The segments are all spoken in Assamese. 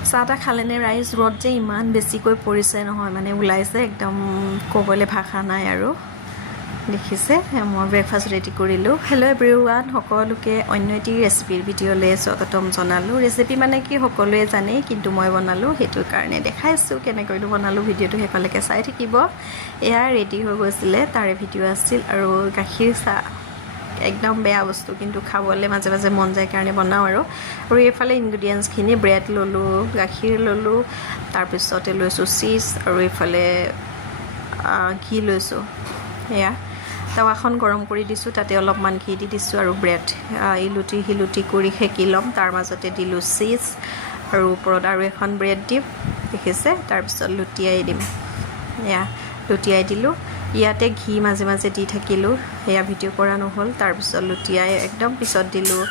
চাহটা খালেনে ৰাইজ ৰ'দ যে ইমান বেছিকৈ পৰিছে নহয় মানে ওলাইছে একদম ক'বলৈ ভাষা নাই আৰু দেখিছে মই ব্ৰেকফাষ্ট ৰেডি কৰিলোঁ হেল্ল' এভৰিৱান সকলোকে অন্য এটি ৰেচিপিৰ ভিডিঅ'লৈ স্বাগতম জনালোঁ ৰেচিপি মানে কি সকলোৱে জানেই কিন্তু মই বনালোঁ সেইটো কাৰণে দেখাইছোঁ কেনেকৈনো বনালোঁ ভিডিঅ'টো সেইফালেকে চাই থাকিব এয়া ৰেডি হৈ গৈছিলে তাৰে ভিডিঅ' আছিল আৰু গাখীৰ চাহ একদম বেয়া বস্তু কিন্তু খাবলৈ মাজে মাজে মন যায় কাৰণে বনাওঁ আৰু এইফালে ইনগ্ৰিডিয়েণ্টছখিনি ব্ৰেড ল'লোঁ গাখীৰ ল'লোঁ তাৰপিছতে লৈছোঁ চীজ আৰু এইফালে ঘি লৈছোঁ এয়া টাৱাখন গৰম কৰি দিছোঁ তাতে অলপমান ঘি দি দিছোঁ আৰু ব্ৰেড ইলুটি শিলুটি কৰি সেকি ল'ম তাৰ মাজতে দিলোঁ চীজ আৰু ওপৰত আৰু এখন ব্ৰেড দিম দেখিছে তাৰপিছত লুটিয়াই দিম এয়া লুটিয়াই দিলোঁ ইয়াতে ঘি মাজে মাজে দি থাকিলোঁ সেয়া ভিডিঅ' কৰা নহ'ল তাৰপিছত লুটিয়াই একদম পিছত দিলোঁ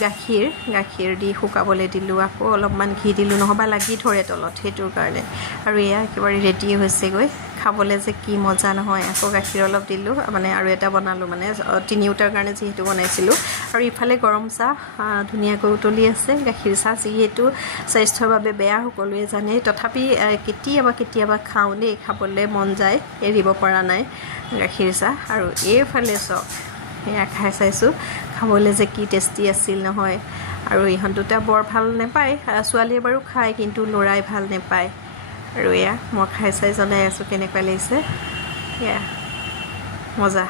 গাখীৰ দি শুকাবলৈ দিলোঁ আকৌ অলপমান ঘি দিলোঁ নহ'বা লাগি ধৰে তলত সেইটোৰ কাৰণে আৰু এয়া একেবাৰে ৰেডি হৈছেগৈ খাবলৈ যে কি মজা নহয় আকৌ গাখীৰ অলপ দিলোঁ মানে আৰু এটা বনালোঁ মানে তিনিওটাৰ কাৰণে যিহেতু বনাইছিলোঁ আৰু ইফালে গৰম চাহ ধুনীয়াকৈ উতলি আছে গাখীৰ চাহ যিহেতু স্বাস্থ্যৰ বাবে বেয়া সকলোৱে জানে তথাপি কেতিয়াবা খাওঁ দেই খাবলৈ মন যায় এৰিব পৰা নাই গাখীৰ চাহ আৰু এইফালে চাওক এয়া খাই চাইছোঁ খাবলৈ যে কি টেষ্টি আছিল নহয় আৰু ইহঁত দুটা বৰ ভাল নাপায় ছোৱালীয়ে বাৰু খায় কিন্তু ল'ৰাই ভাল নাপায় আৰু এয়া মই খাই চাই জনাই আছোঁ কেনেকুৱা লাগিছে এয়া মজা